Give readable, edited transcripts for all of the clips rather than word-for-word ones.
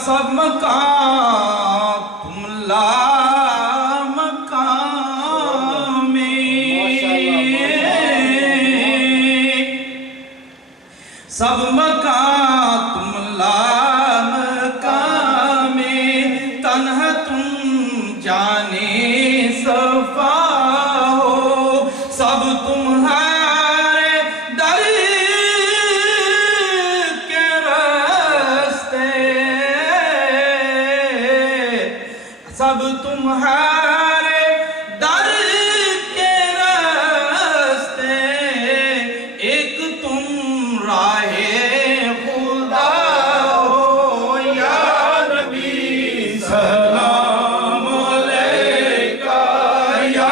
سب مقام تم لا مقام سب مقام تم لا مقام تنہا تم جانے صفا ہو سب تمہارے در کے راستے سب تمہارے در کے راستے ایک تم راہ خدا ہو یا نبی سلام علیکہ یا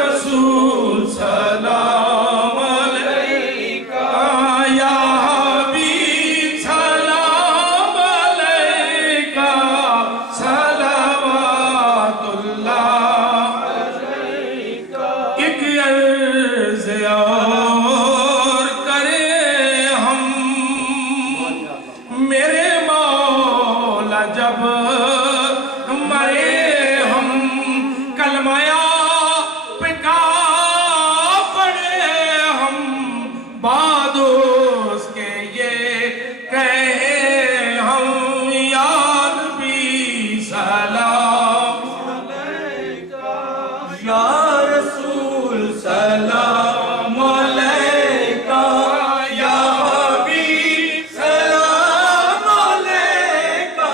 رسول سلام علیکہ یا حبیب سلام علیکہ صلوات اللہ ایک عرض اور کریں ہم میرے مولا جب مرے ہم کلمہ پکا پڑے ہم بعد اس کے یہ کہیں ہم یا نبی سلام یا رسول سلام علیکہ یا حبیب سلام علیکہ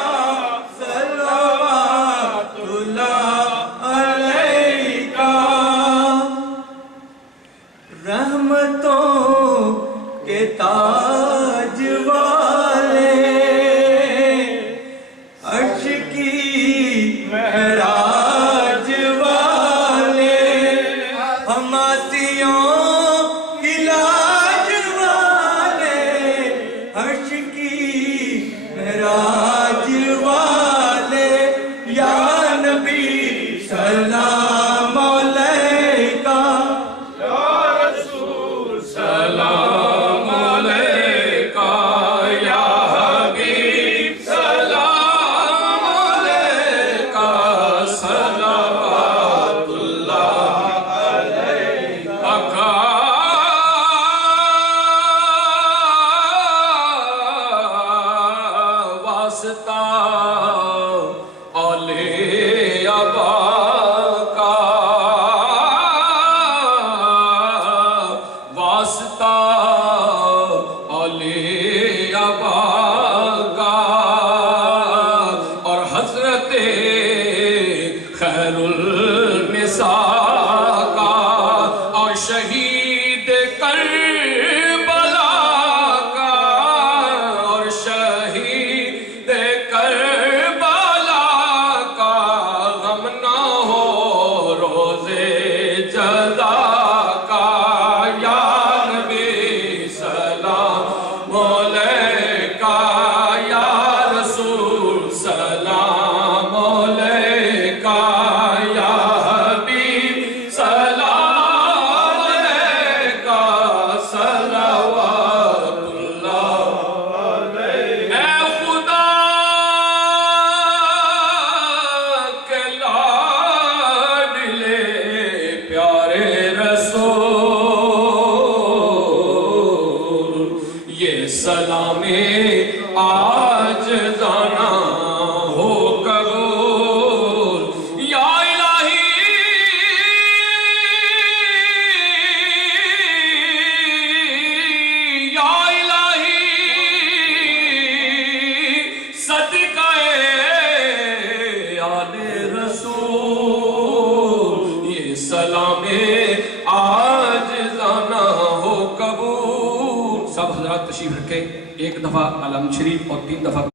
صلوات اللہ علیکہ رحمتوں کے تاج والے عرش کی معراج والے ہماسیوں کی لاج والے عرش کی معراج والے یا نبی سلام علیکہ یا رسول سلام علیکہ یا حبیب سلام علیکہ صلوات اللہ علیکہ واسطہ اولیاء کا واسطہ اولیاء کا اور حضرت خیر النساء کا اور شہید کربلا کا اور شہید کربلا کا غم نہ ہو روزے جزا کا یا نبی سلام علیکہ یا رسول سلام علیکہ یا حبیب سکیں 1 دفعہ علم شریف اور 3 دفعہ